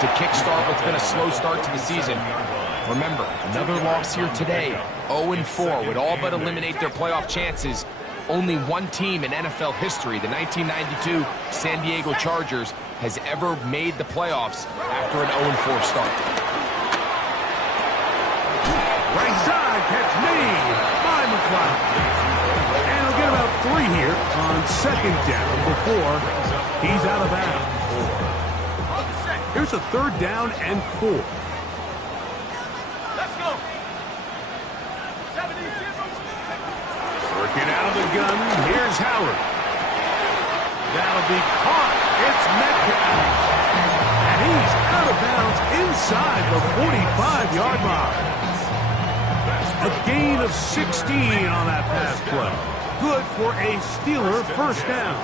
to kickstart what's been a slow start to the season. Remember, another loss here today, 0-4, would all but eliminate their playoff chances. Only one team in NFL history, the 1992 San Diego Chargers, has ever made the playoffs after an 0-4 start. Right side, catch made by McLeod. And he'll get about 3 here on second down before he's out of bounds. Here's a 3rd down and 4. Let's go. Working out of the gun, here's Howard. That'll be caught. It's Metcalf. And he's out of bounds inside the 45-yard line. A gain of 16 on that pass play. Good for a Steeler first down.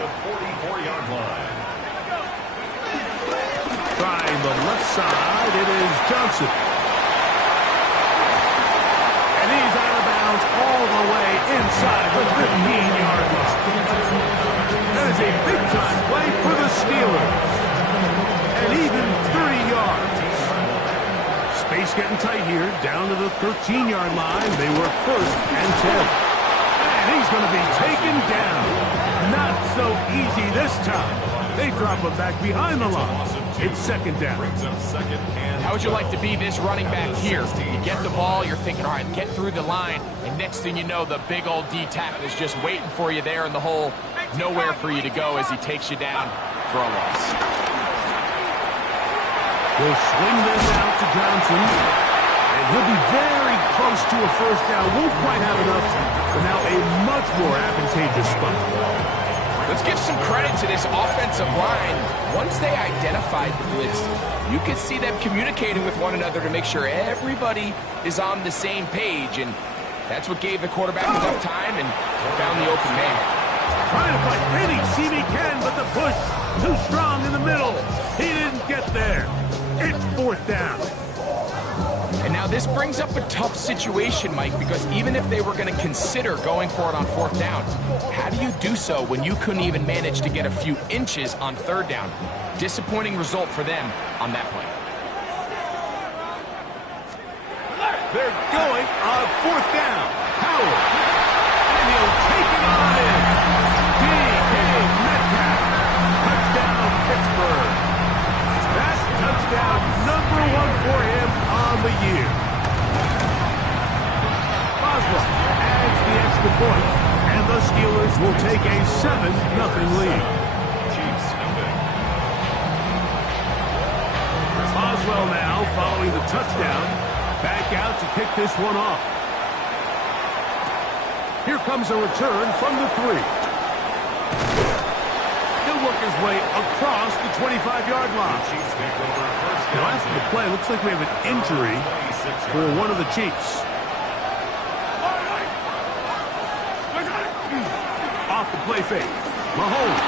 Trying the left side, it is Johnson. And he's out of bounds all the way inside the 15-yard line. That is a big-time play for the Steelers. And even 30 yards. Space getting tight here, down to the 13-yard line. They work 1st and 10. And he's going to be taken down. Not so easy this time. They drop him back behind the line. It's 2nd down. How would you like to be this running back here? You get the ball, you're thinking, all right, get through the line, and next thing you know, the big old D tackle is just waiting for you there in the hole. Nowhere for you to go as he takes you down for a loss. He'll swing this out to Johnson, and he'll be very close to a first down. Won't quite have enough, but now a much more advantageous spot. Let's give some credit to this offensive line. Once they identified the blitz, you can see them communicating with one another to make sure everybody is on the same page, and that's what gave the quarterback enough time and found the open man. Trying to fight any seam he can, but the push too strong in the middle. He didn't get there. It's 4th down. And now this brings up a tough situation, Mike, because even if they were going to consider going for it on 4th down, how do you do so when you couldn't even manage to get a few inches on 3rd down? Disappointing result for them on that play. They're going on 4th down. Howard. And he'll take it on in. D.K. Metcalf. Touchdown, Pittsburgh. That touchdown number 1 for him on the year. Boswell adds the extra point, and the Steelers will take a 7-0 lead. Boswell now following the touchdown. Back out to kick this one off. Here comes a return from the 3. He'll work his way across the 25-yard line. Now after the play, looks like we have an injury for one of the Chiefs. Off the play fake. Mahomes.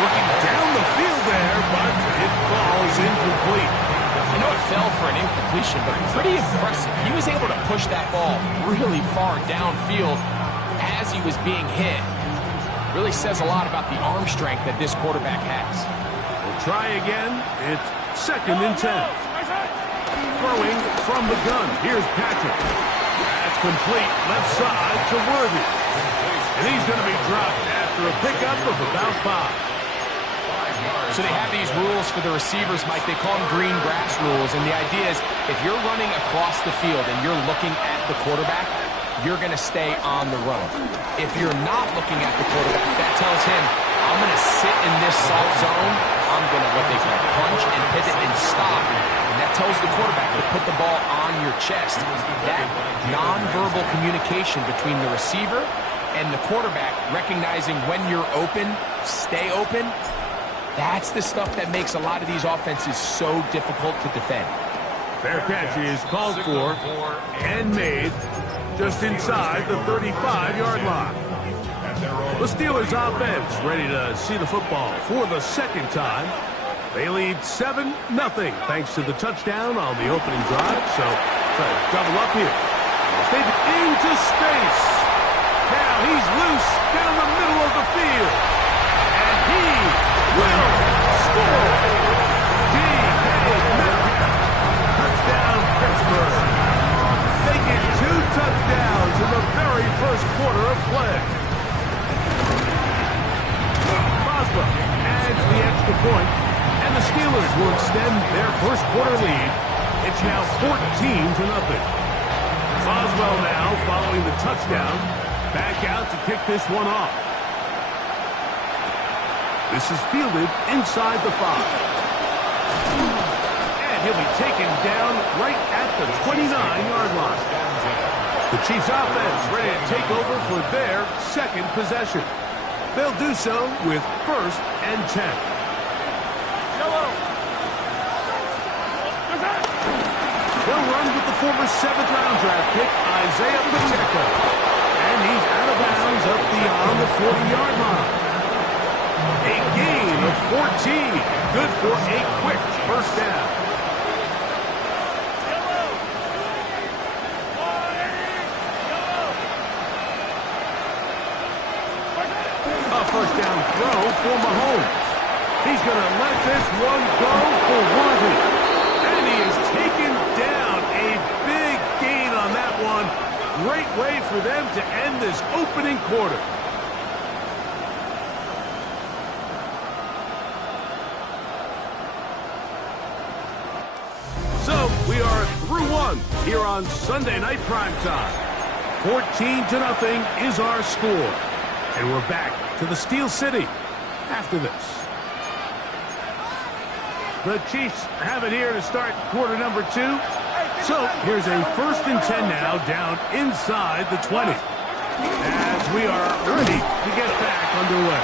Looking down the field there, but it falls incomplete. I know it fell for an incompletion, but pretty impressive. He was able to push that ball really far downfield as he was being hit. Really says a lot about the arm strength that this quarterback has. We'll try again. It's 2nd and 10. Throwing from the gun. Here's Patrick. That's complete. Left side to Worthy. And he's going to be dropped after a pickup of about 5. So they have these rules for the receivers, Mike. They call them green grass rules. And the idea is if you're running across the field and you're looking at the quarterback, you're going to stay on the run. If you're not looking at the quarterback, that tells him, I'm going to sit in this soft zone. I'm going to what they call punch and pivot and stop. And that tells the quarterback to put the ball on your chest. That nonverbal communication between the receiver and the quarterback, recognizing when you're open, stay open, that's the stuff that makes a lot of these offenses so difficult to defend. Fair catch is called for and made just inside the 35-yard line. The Steelers offense ready to see the football for the 2nd time. They lead 7-0 thanks to the touchdown on the opening drive. So try to double up here. They've into space. Now he's loose down the middle of the field. And he will score. first quarter of play. Boswell adds the extra point, and the Steelers will extend their first quarter lead. It's now 14-0. Boswell now following the touchdown. Back out to kick this one off. This is fielded inside the 5. And he'll be taken down right at the 29-yard line. The Chiefs offense ready to take over for their second possession. They'll do so with 1st and 10. They'll run with the former 7th-round draft pick, Isaiah Pacheco. And he's out of bounds up beyond the 40-yard line. A gain of 14. Good for a quick first down. A first down throw for Mahomes. He's going to let this one go for Worthy. And he is taken down. A big gain on that one. Great way for them to end this opening quarter. So we are through one here on Sunday Night Primetime. 14-0 is our score. And we're back to the Steel City after this. The Chiefs have it here to start quarter number 2. So here's a 1st and 10 now down inside the 20. As we are ready to get back underway.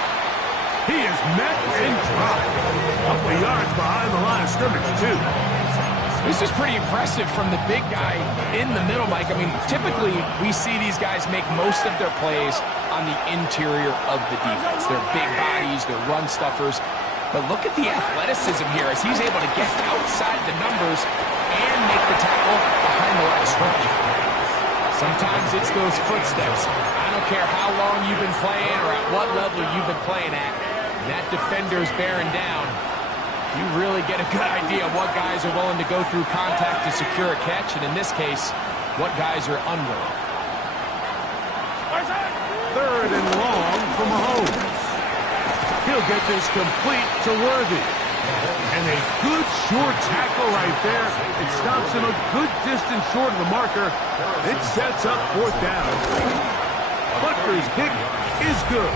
He is met and dropped. A couple of yards behind the line of scrimmage, too. This is pretty impressive from the big guy in the middle, Mike. I mean, typically we see these guys make most of their plays on the interior of the defense. They're big bodies, they're run stuffers. But look at the athleticism here as he's able to get outside the numbers and make the tackle behind the line of scrimmage. Sometimes it's those footsteps. I don't care how long you've been playing or at what level you've been playing at. And that defender's bearing down. You really get a good idea of what guys are willing to go through contact to secure a catch, and in this case, what guys are unwilling. 3rd and long for Mahomes. He'll get this complete to Worthy. And a good short tackle right there. It stops him a good distance short of the marker. It sets up 4th down. Butker's kick is good.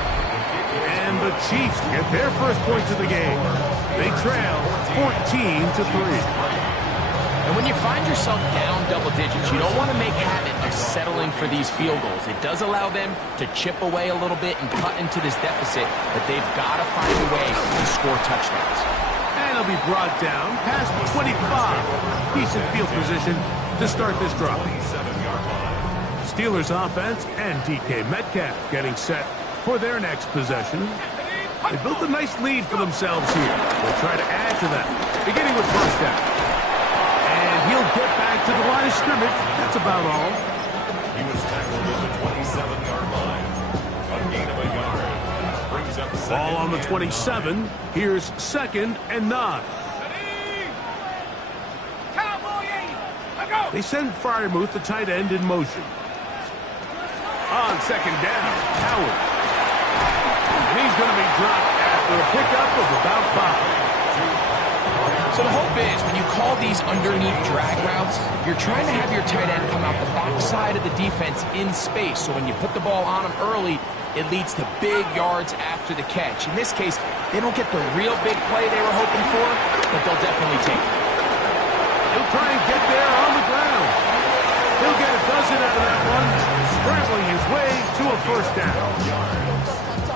And the Chiefs get their first points of the game. They trail 14-3. And when you find yourself down double digits, you don't want to make habit of settling for these field goals. It does allow them to chip away a little bit and cut into this deficit, but they've got to find a way to score touchdowns. And he'll be brought down past the 25. Decent field position to start this drive. Steelers offense and DK Metcalf getting set for their next possession. They built a nice lead for themselves here. They'll try to add to that, beginning with 1st down. And he'll get back to the line of scrimmage. That's about all. He was tackled at the 27-yard line. A gain of a yard. Brings up Ball on the 27. Here's 2nd and 9. They send Freiermuth, the tight end, in motion. On 2nd down, Howard. And he's going to be dropped after a pickup of about 5. So the hope is when you call these underneath drag routes, you're trying to have your tight end come out the backside of the defense in space. So when you put the ball on him early, it leads to big yards after the catch. In this case, they don't get the real big play they were hoping for, but they'll definitely take it. He'll try and get there on the ground. He'll get a dozen out of that one, scrambling his way to a 1st down.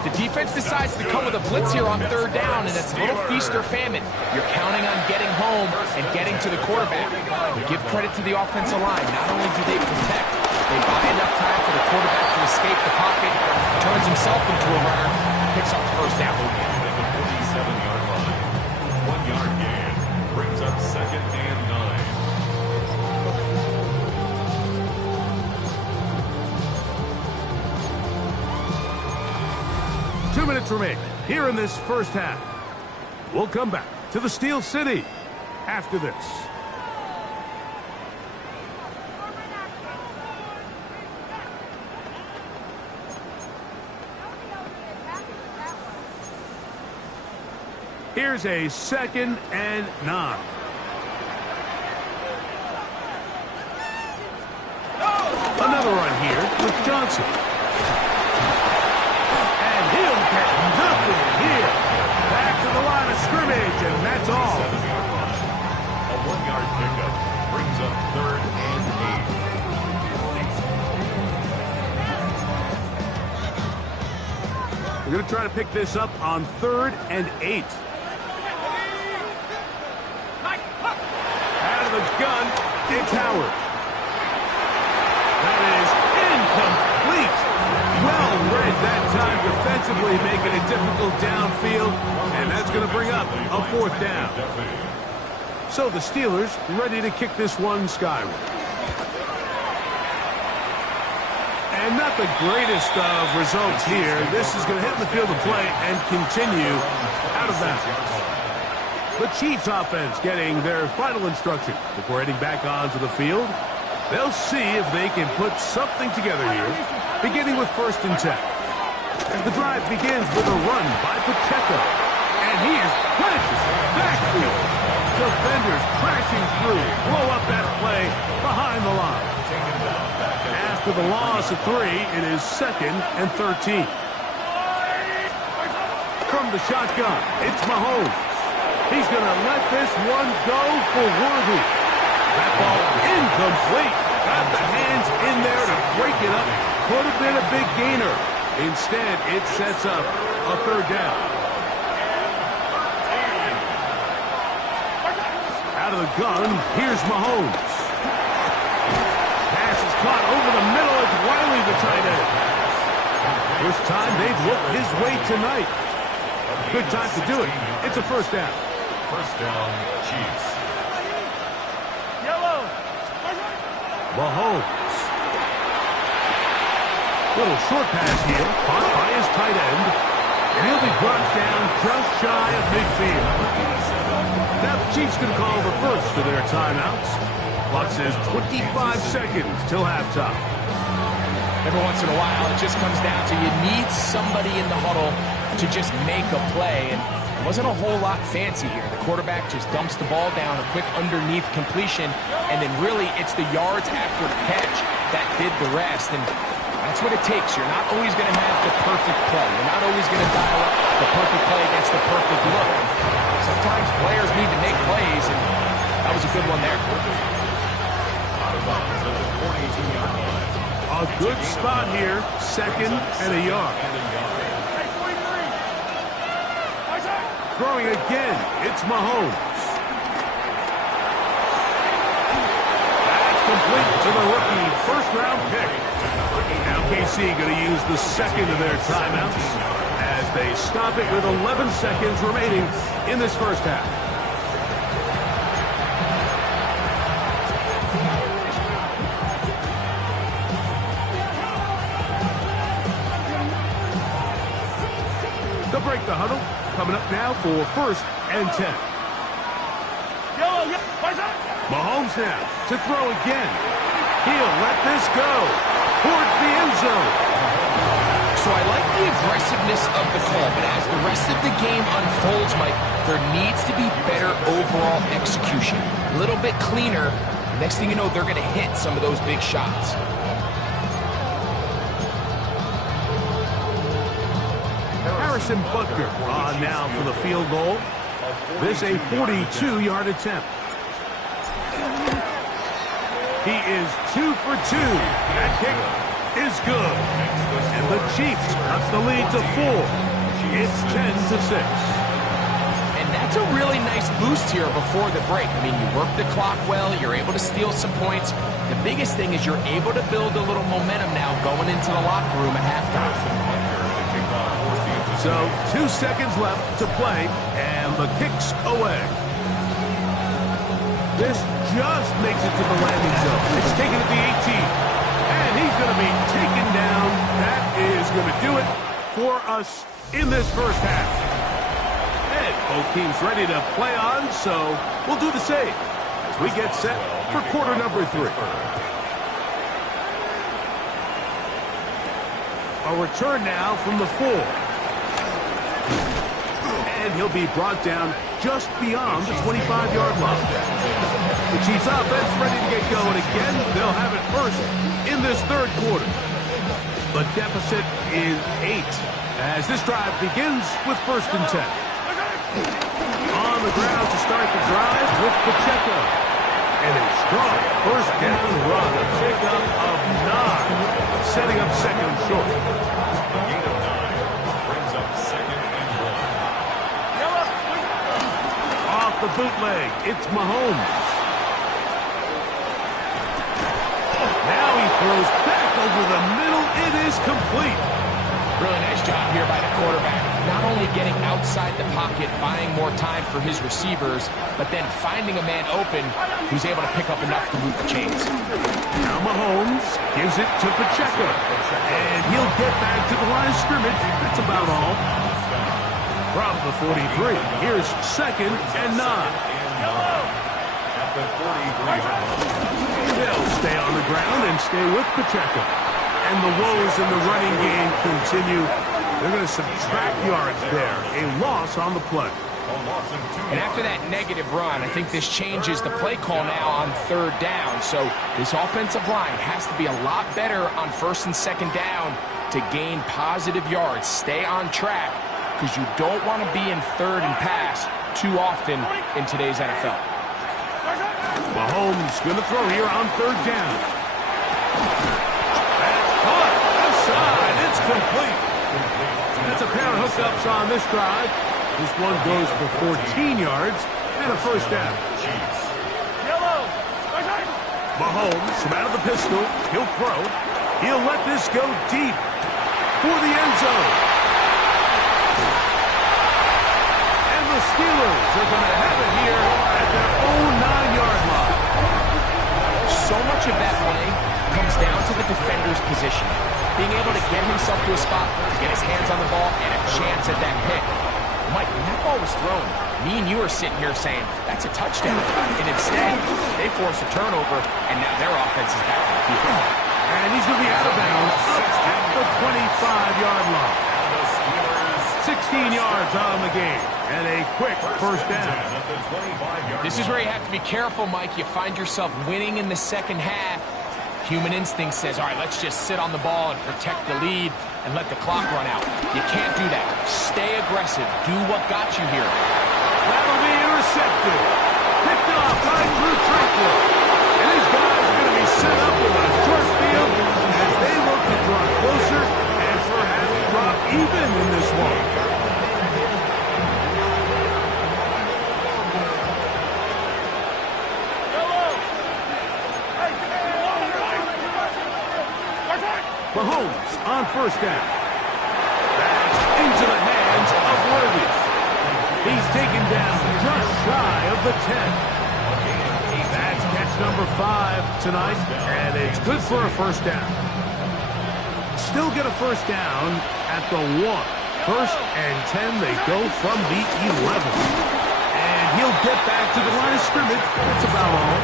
The defense decides to come with a blitz here on 3rd down, and it's a little feast or famine. You're counting on getting home and getting to the quarterback. But give credit to the offensive line. Not only do they protect, they buy enough time for the quarterback to escape the pocket, turns himself into a runner, picks up the 1st down. at the 47-yard line. 1-yard gain. Brings up 2nd and 9. 2 minutes remain here in this first half. We'll come back to the Steel City after this. Here's a 2nd and 9. Another run here with Johnson. And he'll get nothing here. Back to the line of scrimmage, and that's all. A 1-yard pickup brings up 3rd and 8. We're going to try to pick this up on 3rd and 8. Out of the gun, it's Howard. That is incomplete. Well read that time defensively, making it difficult downfield, and that's going to bring up a 4th down. So the Steelers ready to kick this one skyward. And not the greatest of results here. This is going to hit the field of play and continue out of bounds. The Chiefs offense getting their final instructions before heading back onto the field. They'll see if they can put something together here, beginning with 1st and 10. The drive begins with a run by Pacheco. And he is planted backfield. Defenders crashing through, blow up that play behind the line. After the loss of 3, it is 2nd and 13. From the shotgun, it's Mahomes. He's going to let this one go for Worthy. That ball incomplete. Got the hands in there to break it up. Could have been a big gainer. Instead, it sets up a 3rd down. Out of the gun, here's Mahomes. Pass is caught over the middle. It's Wiley, the tight end. First time they've looked his way tonight. Good time to do it. It's a 1st down. 1st down, Chiefs. Mahomes. Little short pass here, caught by his tight end. And he'll be brought down just shy of midfield. Now the Chiefs can call the first of their timeouts. Clock says 25 seconds till halftime. Every once in a while, it just comes down to you need somebody in the huddle to just make a play. And it wasn't a whole lot fancy here. The quarterback just dumps the ball down, a quick underneath completion, and then really it's the yards after catch that did the rest. And that's what it takes. You're not always going to have the perfect play. You're not always going to dial up the perfect play against the perfect look. Sometimes players need to make plays, and that was a good one there. Out of bounds at the 42-yard line. A good spot here, 2nd and a yard. Throwing again, it's Mahomes. That's complete to the rookie, 1st-round pick. Now KC going to use the 2nd of their timeouts as they stop it with 11 seconds remaining in this 1st half. They'll break the huddle. Coming up now for 1st and 10. Mahomes now to throw again. He'll let this go towards the end zone. So I like the aggressiveness of the call, but as the rest of the game unfolds, Mike, there needs to be better overall execution. A little bit cleaner. Next thing you know, they're going to hit some of those big shots. Harrison Butker on now for the field goal. This a 42-yard attempt. He is 2 for 2. That kick is good. And the Chiefs cut the lead to 4. It's 10-6. And that's a really nice boost here before the break. I mean, you work the clock well. You're able to steal some points. The biggest thing is you're able to build a little momentum now going into the locker room at halftime. So 2 seconds left to play, and the kick's away. This just makes it to the landing zone. It's taken at the 18. And he's going to be taken down. That is going to do it for us in this 1st half. And both teams ready to play on, so we'll do the same as we get set for quarter number 3. A return now from the 4. And he'll be brought down just beyond the 25-yard line. The Chiefs offense ready to get going again. They'll have it first in this third quarter. The deficit is 8 as this drive begins with 1st and 10. On the ground to start the drive with Pacheco. And a strong 1st down run. A pickup of 9, setting up 2nd and short. A gain of 9 brings up 2nd and 1. Off the bootleg, it's Mahomes. Now he throws back over the middle. It is complete. Really nice job here by the quarterback. Not only getting outside the pocket, buying more time for his receivers, but then finding a man open who's able to pick up enough to move the chains. Now Mahomes gives it to Pacheco. And he'll get back to the line of scrimmage. That's about all. From the 43, here's 2nd and 9. At the 43. They'll stay on the ground and stay with Pacheco. And the woes in the running game continue. They're going to subtract yards there. A loss on the play. And after that negative run, I think this changes the play call now on 3rd down. So this offensive line has to be a lot better on 1st and 2nd down to gain positive yards. Stay on track because you don't want to be in 3rd and pass too often in today's NFL. Mahomes going to throw here on 3rd down. That's caught. Outside. It's complete. That's a pair of hookups on this drive. This one goes for 14 yards and a 1st down. Mahomes from out of the pistol. He'll throw. He'll let this go deep for the end zone. And the Steelers are going to have it here at their own 9-yard line. So much of that play comes down to the defender's position. Being able to get himself to a spot, to get his hands on the ball, and a chance at that pick. Mike, when that ball was thrown, me and you are sitting here saying, that's a touchdown. And instead, they force a turnover, and now their offense is back on the field. And he's going to be out of bounds up at the 25-yard line. 16 yards on the game, and a quick 1st down. This is where you have to be careful, Mike. You find yourself winning in the 2nd half. Human instinct says, all right, let's just sit on the ball and protect the lead and let the clock run out. You can't do that. Stay aggressive. Do what got you here. That'll be intercepted. Picked off by Drew Tranquil. And his guys are going to be set up with a short field as they look to draw closer and perhaps drop even in this one. Mahomes on 1st down. That's into the hands of Worthy. He's taken down just shy of the 10. That's catch number 5 tonight, and it's good for a 1st down. Still get a 1st down at the 1. 1st and 10, they go from the 11. And he'll get back to the line of scrimmage. That's about all.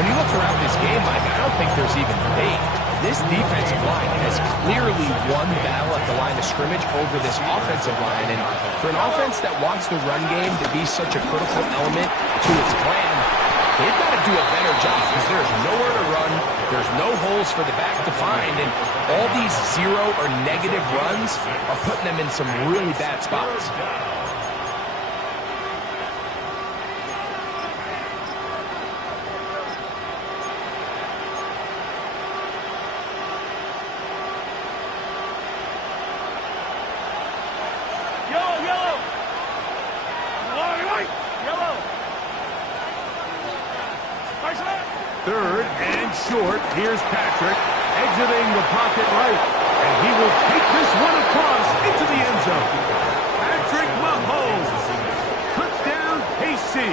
When you look throughout this game, Mike, I don't think there's even debate. This defensive line has clearly won the battle at the line of scrimmage over this offensive line. And for an offense that wants the run game to be such a critical element to its plan, they've got to do a better job because there's nowhere to run. There's no holes for the back to find. And all these 0 or negative runs are putting them in some really bad spots. Third and short. Here's Patrick exiting the pocket right. And he will take this one across into the end zone. Patrick Mahomes. Touchdown, KC.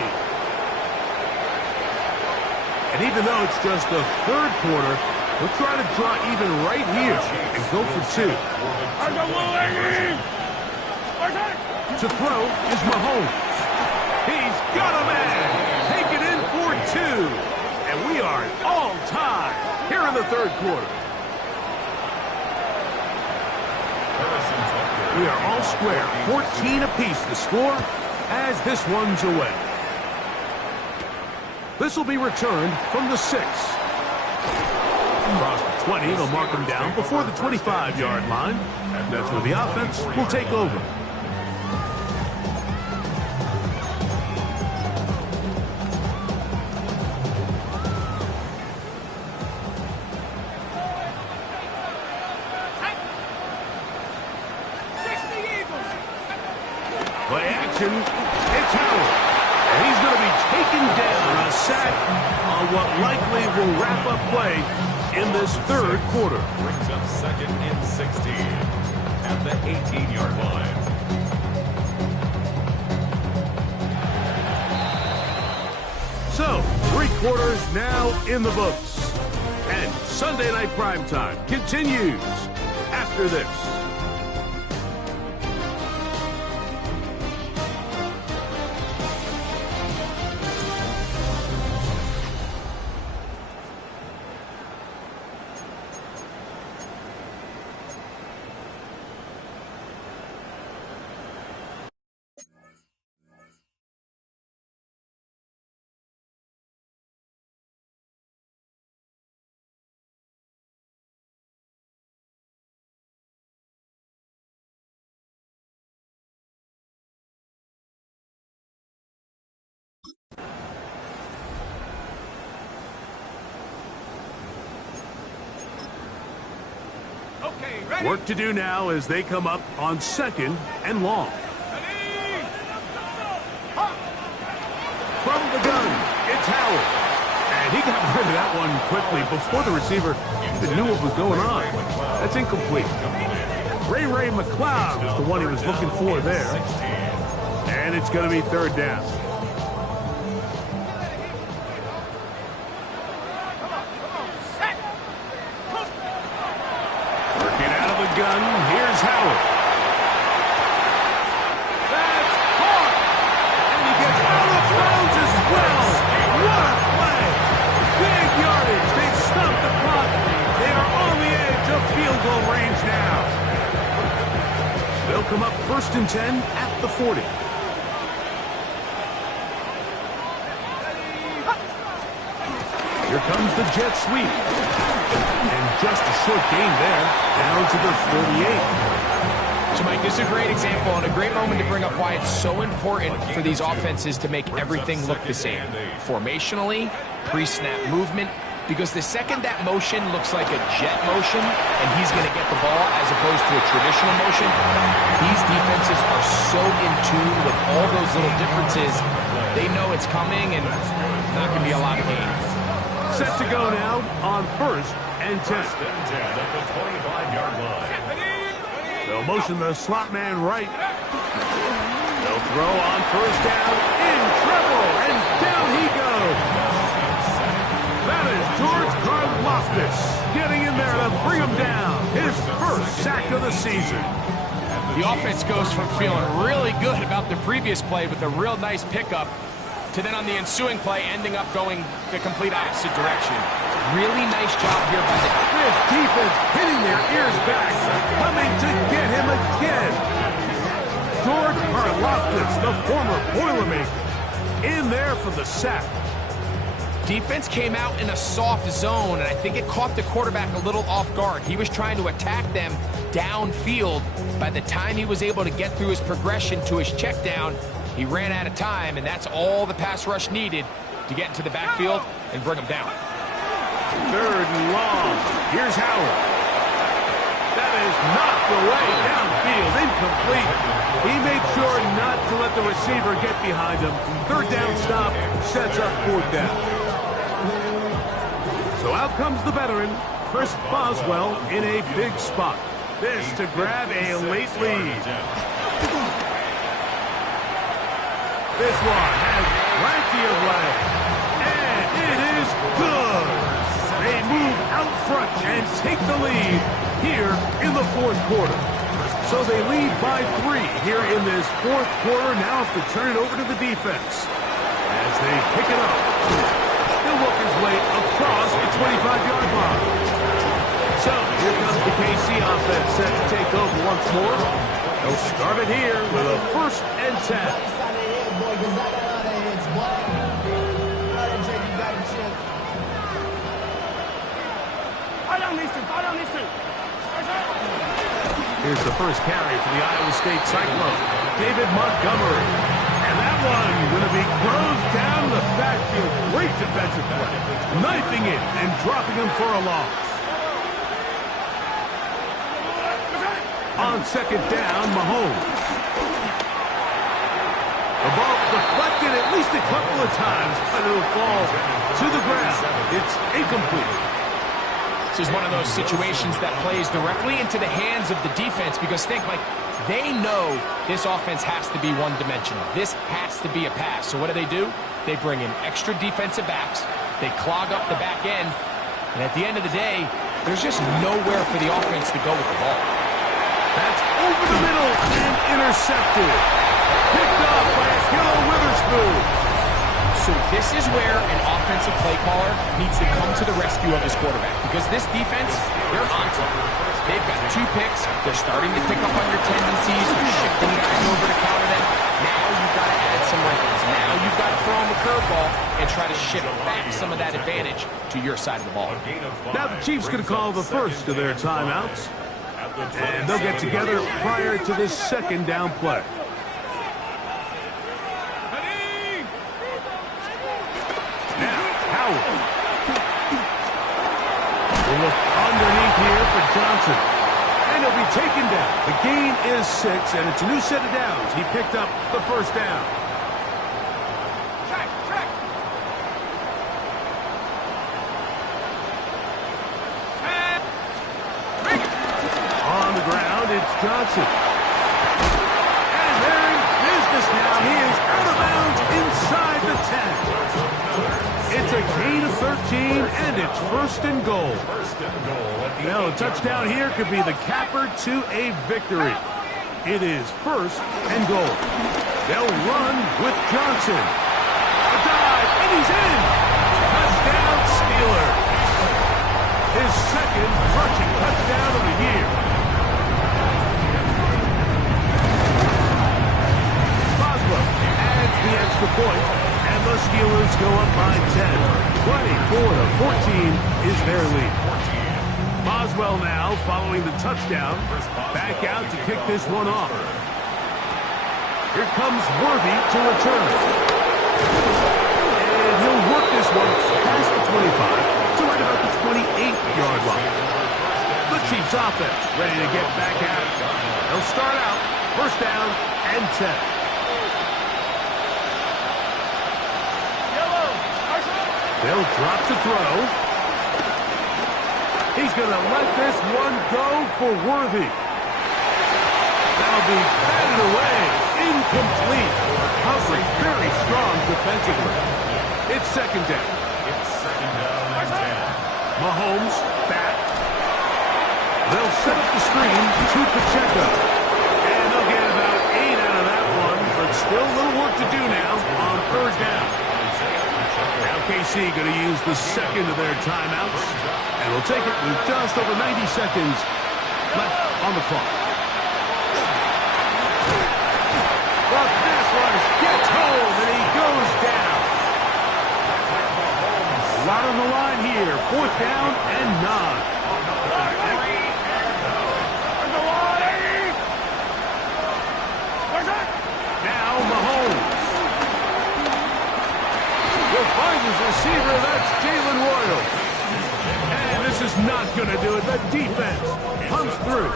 And even though it's just the 3rd quarter, we'll try to draw even right here and go for 2. To throw is Mahomes. He's got a man. Take it in for 2. And we are all tied here in the 3rd quarter. Harrison's up there. We are all square. 14 apiece the score as this one's away. This will be returned from the 6. Across the 20, they'll mark him down before the 25-yard line. That's where the offense will take over. Play action, it's Howard. And he's going to be taken down, a sack on what likely will wrap up play in this third quarter. Brings up 2nd and 16 at the 18-yard line. So, 3 quarters now in the books. And Sunday Night Primetime continues after this. Work to do now as they come up on 2nd and long. From the gun, it's Howard. And he got rid of that one quickly before the receiver even knew what was going on. That's incomplete. Ray McLeod is the one he was looking for there. And it's going to be 3rd down. Gun. Here's Howard. That's caught. And he gets out of bounds as well. What a play. Big yardage. They've stopped the clock. They are on the edge of field goal range now. They'll come up 1st and 10 at the 40. Here comes the jet sweep. And just a short gain there, down to the 48. So, Mike, this is a great example and a great moment to bring up why it's so important for these offenses to make everything look the same. Formationally, pre-snap movement, because the second that motion looks like a jet motion and he's going to get the ball as opposed to a traditional motion, these defenses are so in tune with all those little differences. They know it's coming and not going to be a lot of gains. Set to go now on 1st and 10. At the 25-yard line. They'll motion the slot man right. They'll throw on 1st down in trouble, and down he goes. That is George Karlaftis getting in there to bring him down. His 1st sack of the season. The offense goes from feeling really good about the previous play with a real nice pickup to then on the ensuing play ending up going the complete opposite direction. Really nice job here by this defense hitting their ears back, coming to get him again. George Karlaftis, the former Boilermaker, in there for the sack. Defense came out in a soft zone, and I think it caught the quarterback a little off guard. He was trying to attack them downfield. By the time he was able to get through his progression to his check down, he ran out of time, and that's all the pass rush needed to get into the backfield and bring him down. 3rd and long. Here's Howard. That is knocked away downfield, incomplete. He made sure not to let the receiver get behind him. 3rd down stop sets up 4th down. So out comes the veteran, Chris Boswell, in a big spot. This to grab a late lead. This one has plenty of leg, and it is good. They move out front and take the lead here in the 4th quarter. So they lead by 3 here in this 4th quarter. Now have to turn it over to the defense as they pick it up. He'll work his way across the 25-yard line. So here comes the KC offense set to take over once more. They'll start it here with a 1st and 10. Here's the first carry for the Iowa State Cyclone, David Montgomery. And that one going to be closed down the backfield. Great defensive play. Knifing it and dropping him for a loss. On 2nd down, Mahomes. The ball deflected at least a couple of times, but it'll fall to the ground. It's incomplete. This is one of those situations that plays directly into the hands of the defense because think, like, they know this offense has to be one-dimensional. This has to be a pass. So what do? They bring in extra defensive backs. They clog up the back end. And at the end of the day, there's just nowhere for the offense to go with the ball. That's over the middle and intercepted. Picked off by Ahkello Witherspoon. So this is where an offensive play caller needs to come to the rescue of his quarterback because this defense, they're on to it. They've got 2 picks. They're starting to pick up on your tendencies. You're shifting guys over to counter them. Now you've got to add some wrinkles. Now you've got to throw them a curveball and try to shift back some of that advantage to your side of the ball. Now the Chiefs going to call the first of their timeouts. And they'll get together prior to this 2nd down play. We'll look underneath here for Johnson. And he'll be taken down. The gain is 6, and it's a new set of downs. He picked up the 1st down. On the ground, it's Johnson. And they're in business now. He is out of bounds inside the 10. It's a gain of 13, and it's 1st and goal. Now, a touchdown here could be the capper to a victory. It is 1st and goal. They'll run with Johnson. A dive, and he's in. Touchdown, Steelers. His 2nd rushing touchdown of the year. Boswell adds the extra point. And the Steelers go up by 10. 24-14 is their lead. Boswell now, following the touchdown, back out to kick this one off. Here comes Worthy to return. And he'll work this one past the 25 to right about the 28-yard line. The Chiefs offense ready to get back at it. They'll start out 1st down and 10. They'll drop to throw. He's going to let this one go for Worthy. That'll be batted away. Incomplete. Covering very strong defensively. It's 2nd down. Mahomes back. They'll set up the screen to Pacheco. And they'll get about 8 out of that one, but still a little work to do now on 3rd down. Now KC going to use the 2nd of their timeouts, and we'll take it with just over 90 seconds left on the clock. The pass rush gets home, and he goes down. A lot on the line here. 4th down and 9. Now Mahomes. Will find his receiver. That's Jalen Royal. And this is not going to do it. The defense comes through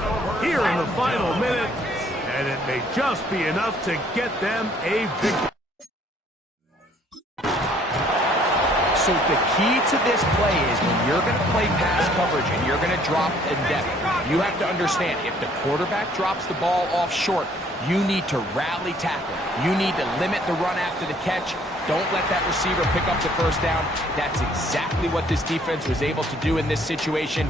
here in the final minute. And it may just be enough to get them a victory. So the key to this play is when you're going to play pass coverage and you're going to drop in depth, you have to understand if the quarterback drops the ball off short, you need to rally tackle. You need to limit the run after the catch. Don't let that receiver pick up the 1st down. That's exactly what this defense was able to do in this situation.